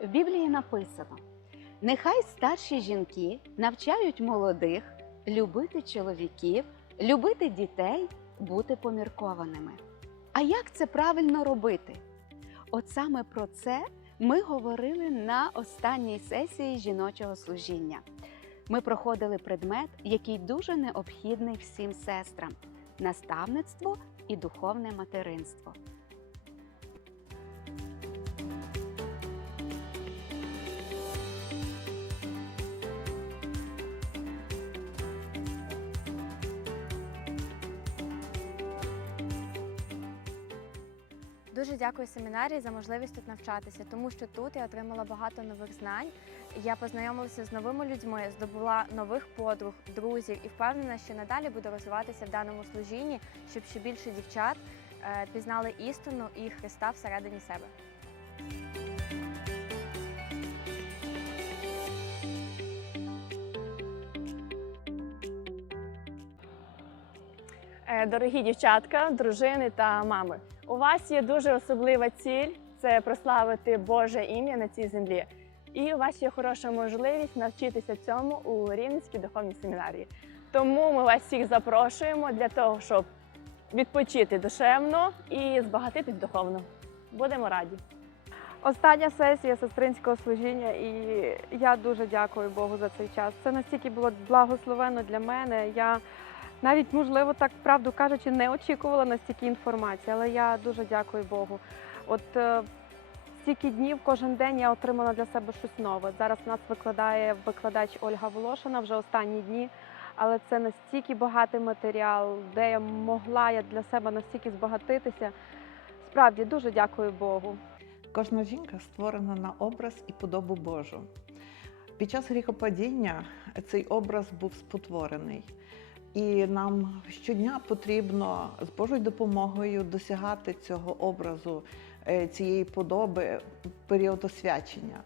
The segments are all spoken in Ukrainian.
В Біблії написано: нехай старші жінки навчають молодих любити чоловіків, любити дітей, бути поміркованими. А як це правильно робити? От саме про це ми говорили на останній сесії жіночого служіння. Ми проходили предмет, який дуже необхідний всім сестрам наставництво і духовне материнство. Дуже дякую семінарії за можливість тут навчатися, тому що тут я отримала багато нових знань. Я познайомилася з новими людьми, здобула нових подруг, друзів і впевнена, що надалі буду розвиватися в даному служінні, щоб ще більше дівчат е, пізнали істину і Христа всередині себе. Е, Дорогі дівчатка, дружини та мами, у вас є дуже особлива ціль це прославити Боже ім'я на цій землі. І у вас є хороша можливість навчитися цьому у Рівненській духовній семінарії. Тому ми вас всіх запрошуємо для того, щоб відпочити душевно і збагатитись духовно. Будемо раді. Остання сесія сестринського служіння, і я дуже дякую Богу за цей час. Це настільки було благословенно для мене. Я навіть, можливо, так правду кажучи, не очікувала настільки інформації, але я дуже дякую Богу. От е, стільки днів кожен день я отримала для себе щось нове. Зараз нас викладає викладач Ольга Волошина вже останні дні. Але це настільки багатий матеріал, де я могла я для себе настільки збагатитися. Справді дуже дякую Богу. Кожна жінка створена на образ і подобу Божу. Під час гріхопадіння цей образ був спотворений. І нам щодня потрібно з Божою допомогою досягати цього образу, е, цієї подоби період освячення.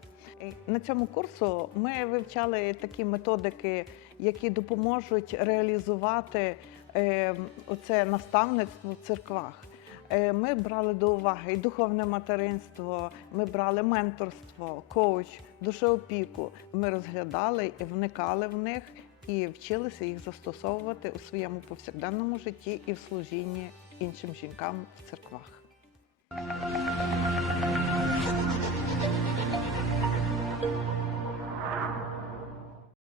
На цьому курсу ми вивчали такі методики, які допоможуть реалізувати е, оце наставництво в церквах. Е, Ми брали до уваги і духовне материнство, ми брали менторство, коуч, душеопіку. Ми розглядали і вникали в них і вчилися їх застосовувати у своєму повсякденному житті і в служінні іншим жінкам в церквах.